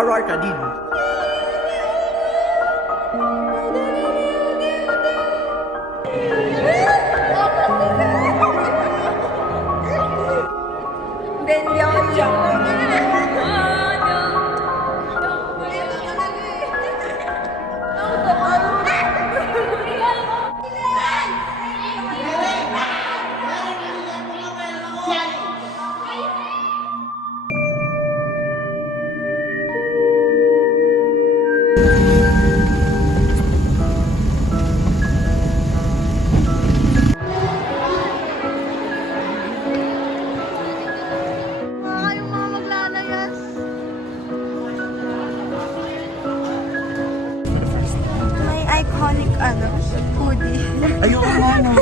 RR ka din. Hoodie. Ayoko nga no.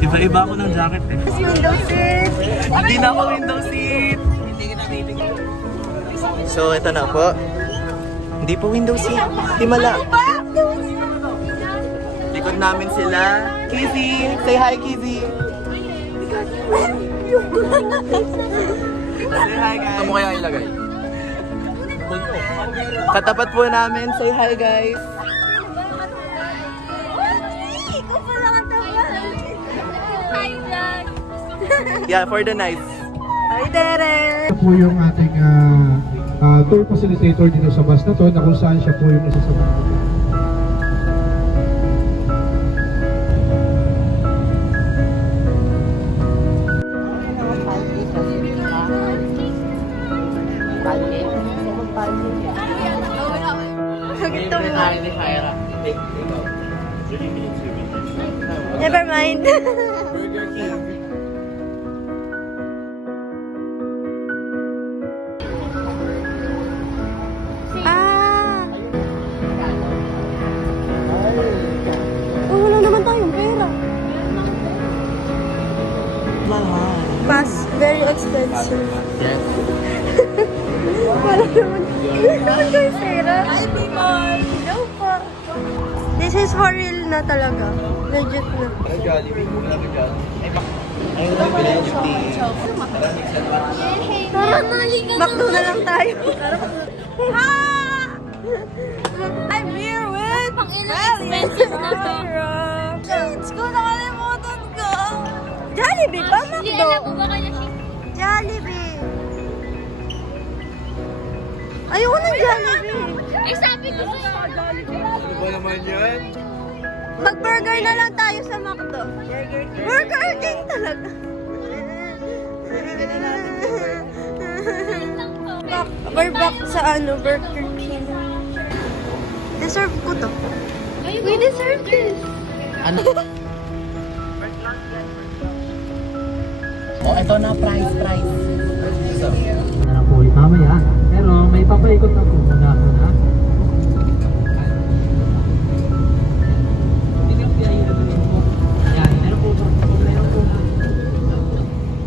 Iba-iba ako ng jacket eh. Window seat. Hindi na ako window seat. So, ito na po. Hindi po window seat. Himala. Likod namin sila. Kizzy! Say hi, Kizzy! Say hi, guys. Ito mo kaya ilagay? Katapat po namin. Say hi, guys. Yeah, for the nice. Hi, Derek! Ito po yung ating tour facilitator dito sa bus na to, na kung saan siya po yung isa sa mga Never mind. Wala naman tayong pera. Pass, very expensive. Yes. Wala naman. Wala naman tayong pera. Hi, people! Hello po. This is for real na talaga. Legit na. Jollibee. Ayun lang pala yung Makdo na lang tayo. I'm here with expensive na to. Kids ko, nakalimutan ko. Jollibee ba? Hindi, Makdo? alam mo ba kaya si... Jollibee. Ayoko ng Jollibee. Eh, sabi ko sa'yo. Ano ba naman yan? Mag-burger na lang tayo sa McDo. Burger King talaga. We're back sa Burger King. Deserve ko to. We deserve this. Ano? Oh, ito na, price. na po mamaya. Pero may papaikot na po muna ako na.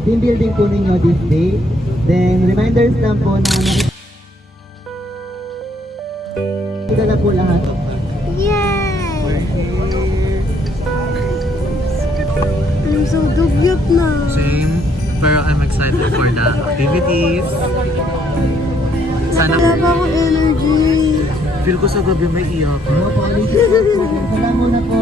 Team building po ninyo this day. Then reminders lang po na nakikita na po lahat. Yay! I'm so dugyot na. Same, pero I'm excited for the activities. Sana, Wala pa akong energy. feel ko sa gabi may iyak. Salamat muna po.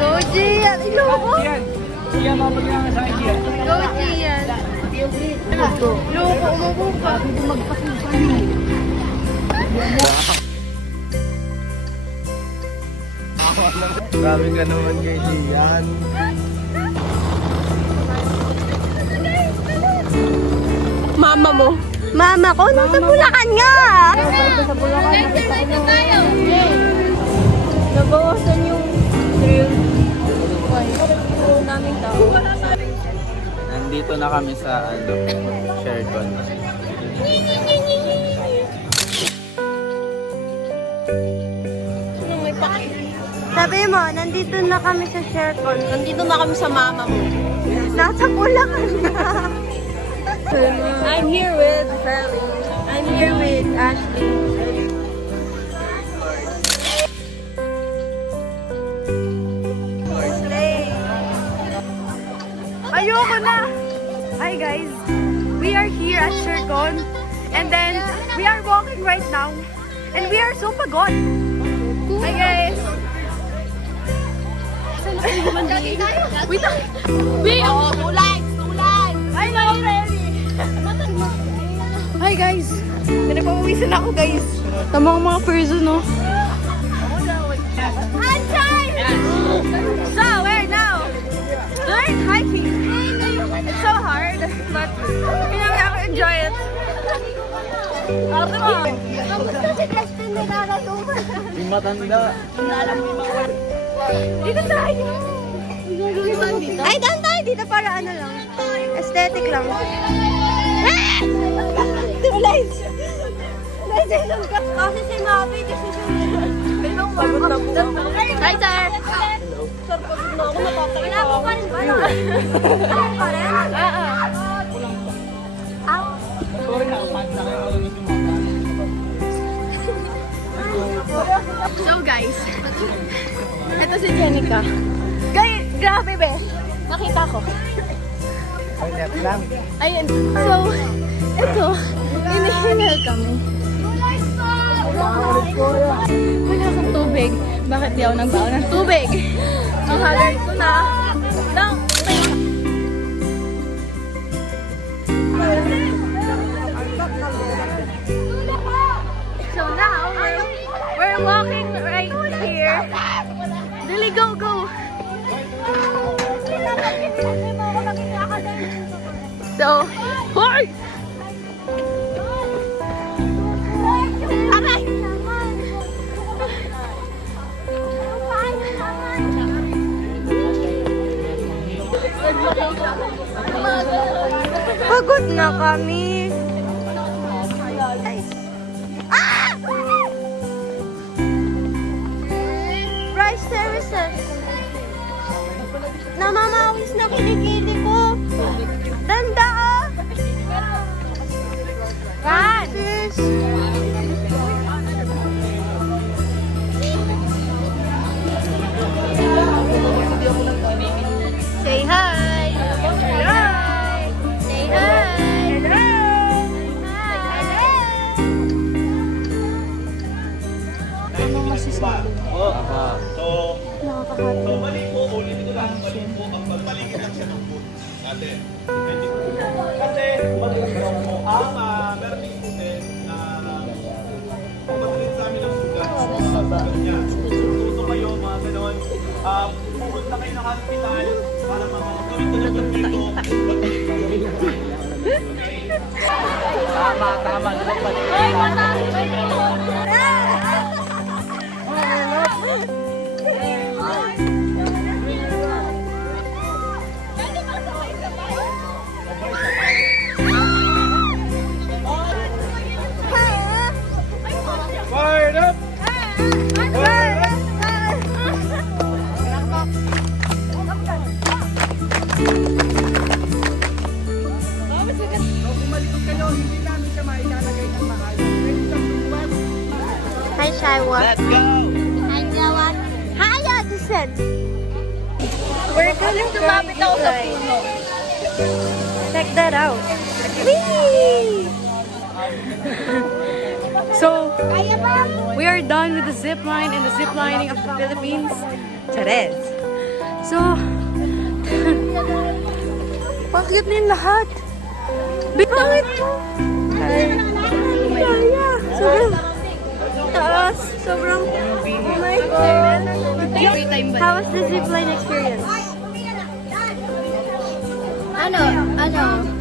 Go, Gian! Iloko! Go, Gian! Loko, umupo ka. Grabe ka naman kay Gian. Mama mo? Mama ko? Nasa Bulacan nga! Next time na tayo. Nabawasan yung thrill. Naming tao. Nandito na kami sa Sheraton. Sabi mo, nandito na kami sa Sheraton. Nandito na kami sa mama mo. Nasa Bulacan na. I'm here with Ferlie. I'm here with Ashley. Slay. Ako na! Hi guys! We are here at Shercon. And then, we are walking right now. And we are so pagod. Hi guys! Wait lang! Wait! Tulay! I know already! Hi guys! Pinapawisan ako guys. Tama ang mga person, no? So, where now? Learn hiking. It's so hard, but you know, I enjoy it. Arte mo! Dito tayo! Ay, doon tayo! Dito para ano lang. Aesthetic lang. Tulay! Kasi si Mami, pagod na po ako. Hi, sir! Sir, pagod na ako. Natatay ako. Wala pa rin ba? Wala pa rin? So guys, ito si Jenica. Guys, grabe be. Nakita ko. Ayun. So, ito, inihingal kami. Wala akong tubig. Bakit di ako nagbaon ng tubig? Ang haggard ko na. So now, we're walking right here. Dili, go, go! So, hoy! Aray! Pagod na kami. Ah! Rice services. Namamawis na kilikili ko. Tanda ah! Francis! Say hi! Hello! Say hi! Hello! Anong masasabi? Nakakahati. Kasi matulong mo ang meron yung student na pumatulid sa amin ng sugat sa sagot niya. Tuto kayo mga ganon. Pupunta kayo ng hospital para tuloy-tuloy ng dito. Tama. Ay, matang! Fired up! Hi, Shaiwa. Let's go! Hi, Jawan. Hi, Addison. We're going to Lumapit ako sa puno. check that out. Whee! So, we are done with the zip line and the zip lining of the Philippines. Charez. So, bakit na yung lahat? Bakit to? Sobrang taas. Sobrang, oh my God. How was the zip line experience?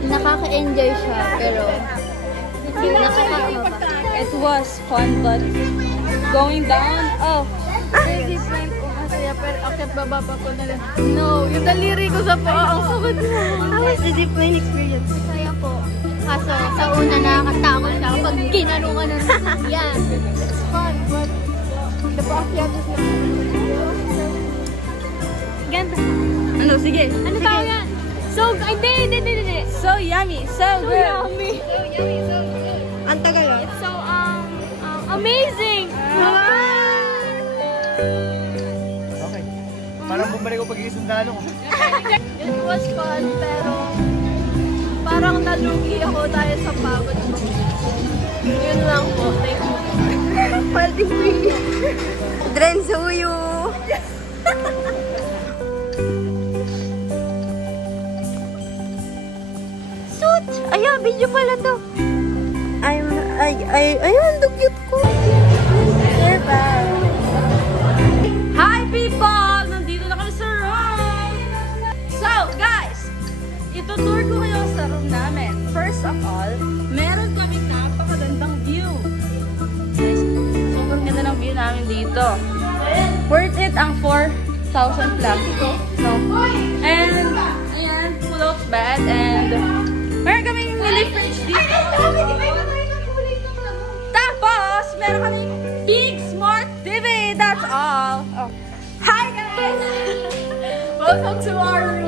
Nakaka-enjoy siya, pero It was fun, but going down, Hindi plan ko masaya, pero akit baba pa ko na lang. No, yung daliri ko sa paa, ang sakit na. how was the zip line experience? Masaya po. Kaso, sa una nakakatakot siya kapag ginano ka ng yan. It's fun, but the backyard is not. Ganda. Ano, sige. Ano tawag yan? Hindi. So yummy, so good. Yummy. So yummy, so good. Ang tagal ah. It's so, amazing. Okay. Parang bumalik ko pag-iisang dalo ko. It was fun, pero parang nalugi ako dahil sa pagod ko. Yun lang po. Thank you. Holding me. Dren suyo. Suit! Ayan, video pala to. Ayun, the cute ko. Diba? Hi people! Nandito na kami sa room! So, guys! Itutour ko kayo sa room namin. First of all, meron kaming napakagandang view. Guys, sobrang ganda ng view namin dito. Worth it ang 4,000 plus. No? And, ayan, pull-out bed. And, meron kaming mini fridge dito. Tapos, meron kaming big smart TV. That's all. Oh. Hi, guys! Welcome to our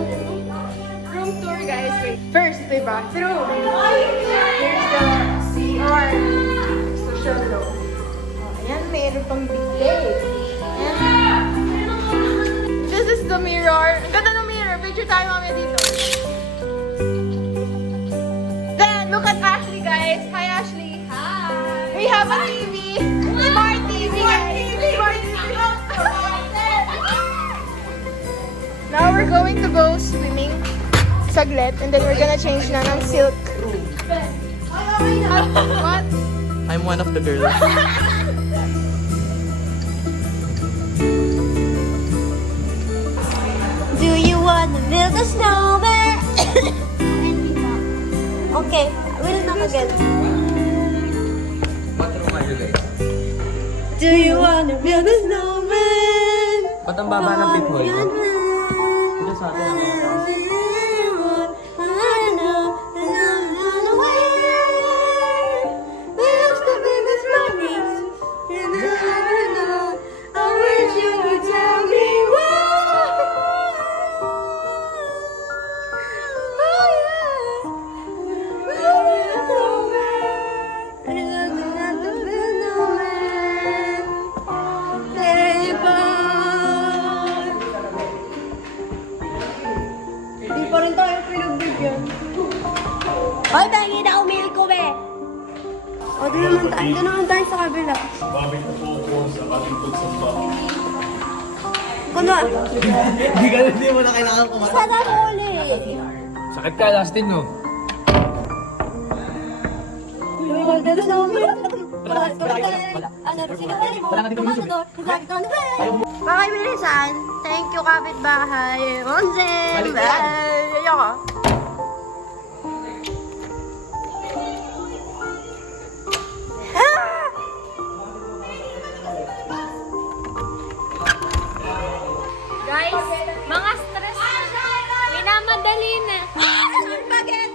room tour, guys. Wait. First, ito yung bathroom. Here's the CR. Social room. Oh, ayan, mayroon pang bidet. Ayan. This is the mirror. Ang ganda ng mirror. Picture tayo mamaya dito. Then, look at Ashley, guys. Hi, Ashley. Hi. We have a TV. Smart TV, guys. Smart TV. Now we're going to go swimming. Saglit. And then we're gonna change na ng silk. What? I'm one of the girls. Do you wanna build a snowman? Okay, we'll knock again. Do you wanna build a snowman? Ba't ang baba ng bit mo? Ito sa atin. Hoy, bengi na umili ko, be! O, doon naman tayo sa kabila. Babay na po po sa ating pagsamba. Kunwari. Hindi mo na kailangan kumain. Sana ko uli. Sakit ka, Justin, no? Bakay bilisan. Thank you, kapitbahay. Onzen! Bye! Ayoko. Guys, mga stress na. Minamadali na. Bakit?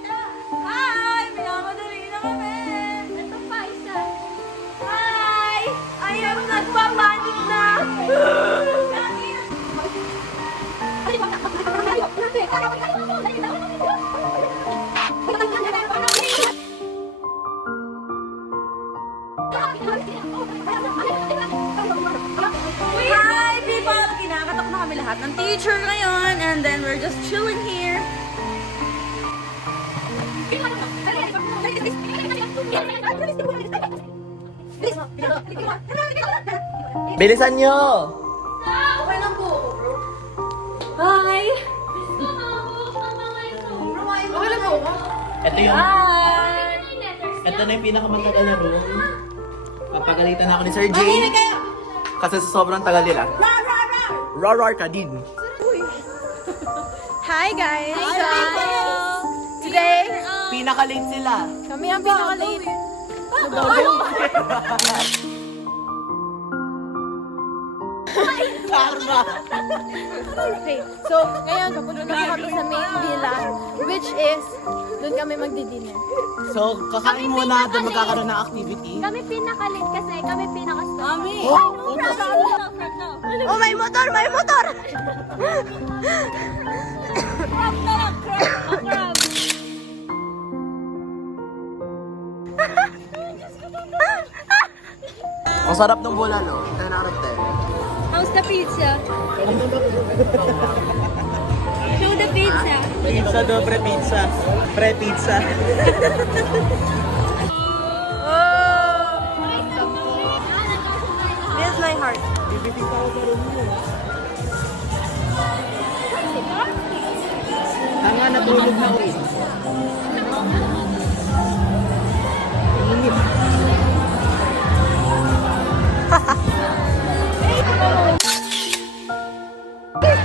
Hi! Minamadali na kami. Ito pa isa. Hi! I am nagpapanik na. Hi, people! Kinakatok na kami lahat ng teacher ngayon, and then we're just chilling here. Bilisan nyo! Okay lang po. Hi! Okay lang po. Ito yung, Hi! ito na yung pinakamatagal na room. Papagalitan ako ni Sir Jay. Kasi sa sobrang tagal nila. Roar ka din. Hi guys! Today, Pinaka-late sila. kami ang pinaka-late. Karma! Okay, so ngayon papunta na kami sa main villa, which is doon kami magdi-dinner. So, kakain muna doon magkakaroon ng activity. Kami pinakalit kasi kami pinaka-stop. Kami! Oh, may motor! May motor! Ang sarap ng bulalo. 10 out of 10. How's the pizza? Show the pizza. Pizza, dobre pizza. Pre-pizza. Here's my heart. Tanga, natulog na ako.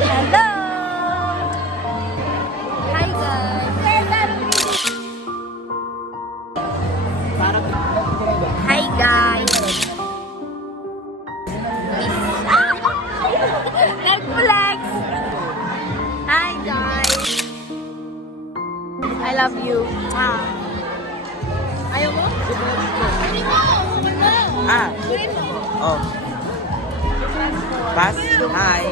Hello! Hi guys! Hi guys! Nag-flex! Hi guys! I love you. Ayaw mo? Oh. Pass. Hi.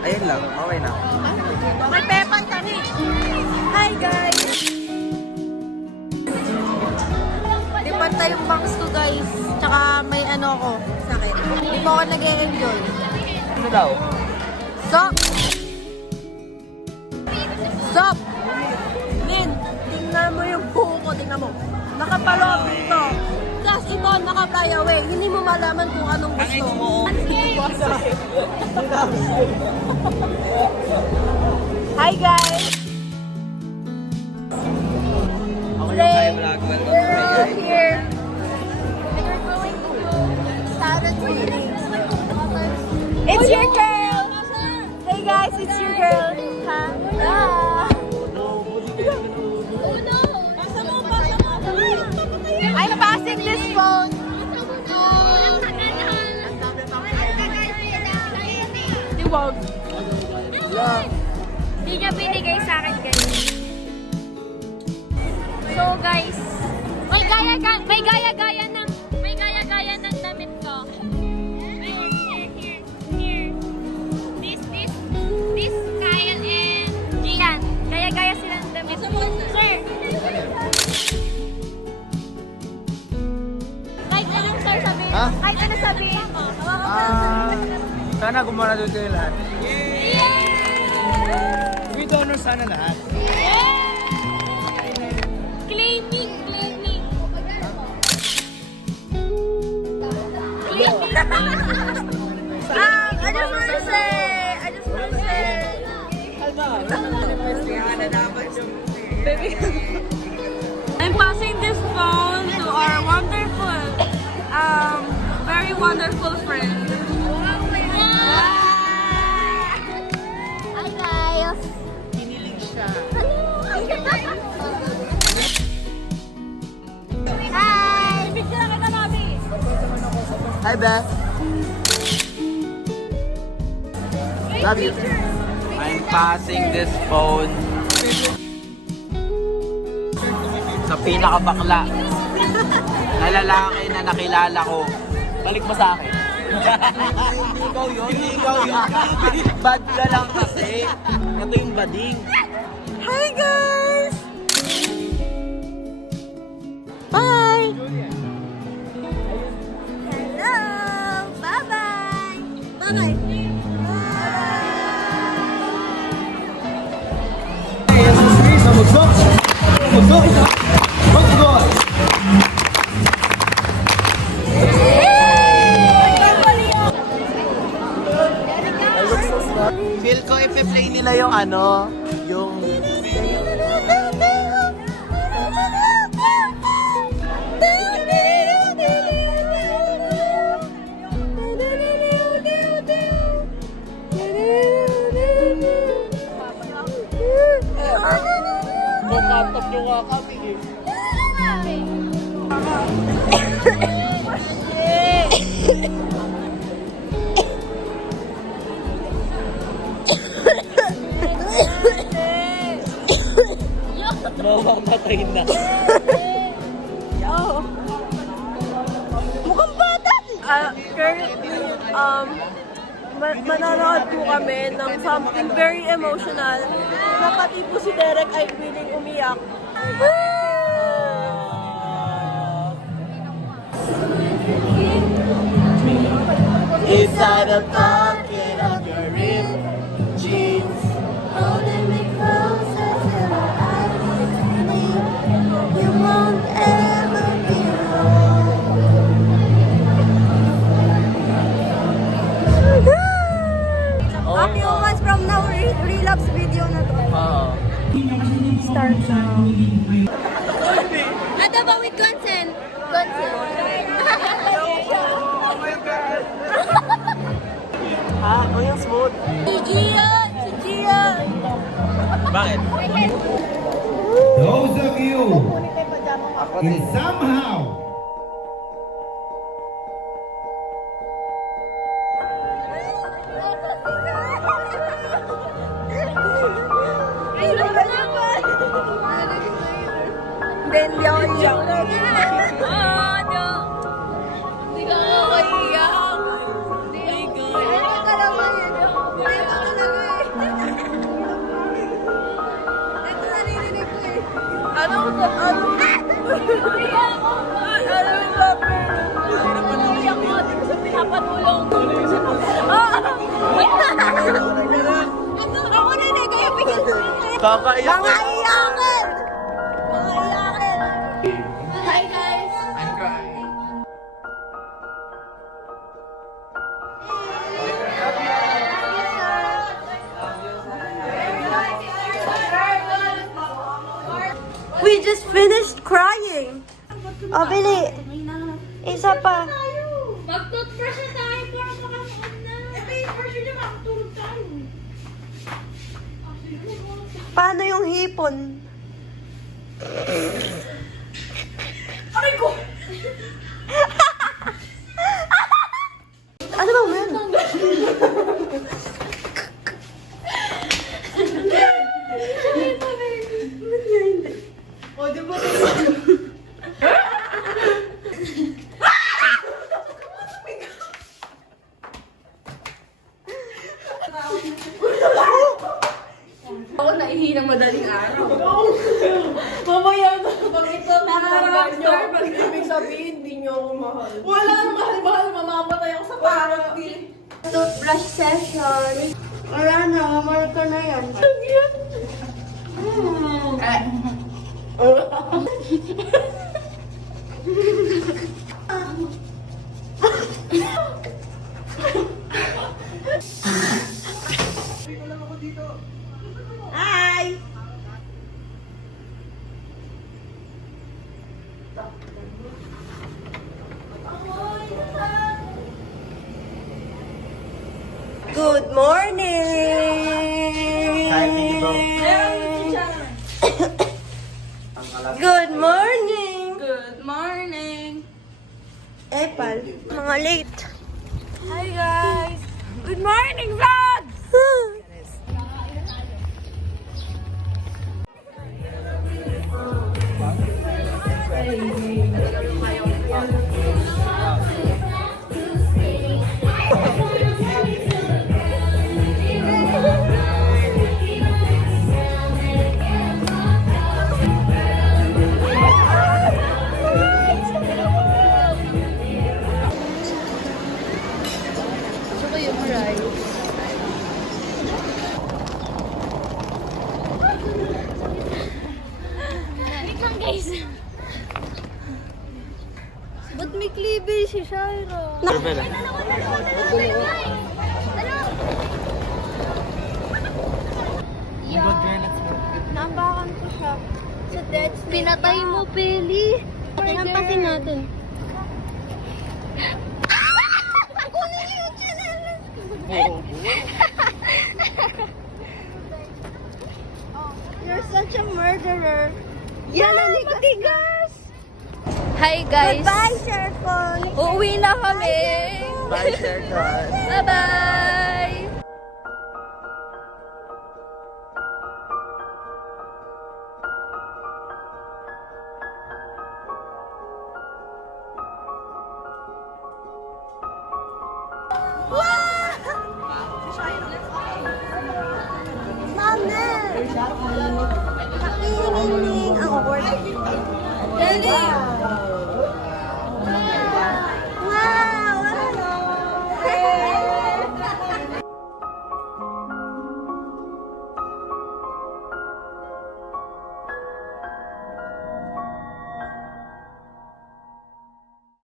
Ayun lang. Okay na. May pepan kami! Hi guys! Di pantay yung bangs ko guys. Tsaka may ano ako. Sakit. Di pa ako nag-e-enjoy. Ano daw? Stop! Stop! Min, tingnan mo yung buho ko. Tingnan mo. Nakapaloob dito. Tapos ito, naka-fly away. Hindi mo malaman kung anong gusto. Hi guys! Today, we're here. And we're going to salad meeting. It's your girl! Hey guys, it's your girl. Ha? I'm passing this phone. Tiwag. Hindi niya binigay sa akin guys. So guys, may gaya-gaya ng damit ko. Here. This Kyle and Gian. Gaya-gaya sila ng damit. Sir. Kahit anong sir sabihin. Ha? Kahit ano sabihin mo. Sana gumana doon kayo lahat. With honor sana lahat. Claiming. I just want to say. I'm passing this phone to our wonderful, very wonderful friend. Hi guys. Kinilig siya. Hi. Picture kita Bobby. Hi, Beth. Love you. I'm passing this phone sa pinakabakla na lalaki na nakilala ko. Balik mo sa akin. Hindi ikaw yun. Bad ka lang kasi. Ito yung bading. Hi guys. Bye. Hello. Bye-bye. Bye-bye. Feel ko ipe-play nila yung ano, yung... Bukatap yung kakapig eh. Bawang patay na. Mukhang bata. Currently, manonood po kami ng something very emotional na pati po si Derek ay feeling umiyak. Inside the pocket of your rib. Wisconsin. Ah, oh yung smooth. Si Gia. Bakit? Those of you in somehow Then di ako iyak. No. Hindi ka maiyak. Hindi ka naman yan. Hindi ka talaga eh. Ito naririnig ko eh. Ano ba? Iyak ko. Ano ba? Iyak ko. Di ko siya pinapatulong. Ako na hindi kaya bigyan. Kakaiyak. Mga iyakan! Hi guys! We just finished crying. Oh, Bili. Isa pa. Mag-toothbrush na tayo para makamuot na. Brush nyo makatulog tayo. Paano yung hipon? Aray ko! Ano ba meron? Ako naihinang madaling araw. Mamaya na. Pag ito rockstar, pag ibig sabihin, hindi niyo ako mahal. Wala nang mahal-mahal, mamamatay ako sa parang. Toothbrush session. Wala na, mahal ka na yan. Hi! Good morning! Hi, Bibo. Good morning! Good morning. Epal. Mga late. Hi guys. Good morning, vlogs! Wait lang guys. Ba't may cleavage si Shaira? Nabakan ko siya. Sa dead snake. Pinatay mo, Peli. Tinampasin natin. Kunin niyo yung channel. You're such a murderer. Yan ang matigas. Hi guys. Goodbye, Shercon. Uuwi na kami. Bye, Shercon. Bye-bye. Mami! Nakikinig ang award. Dali!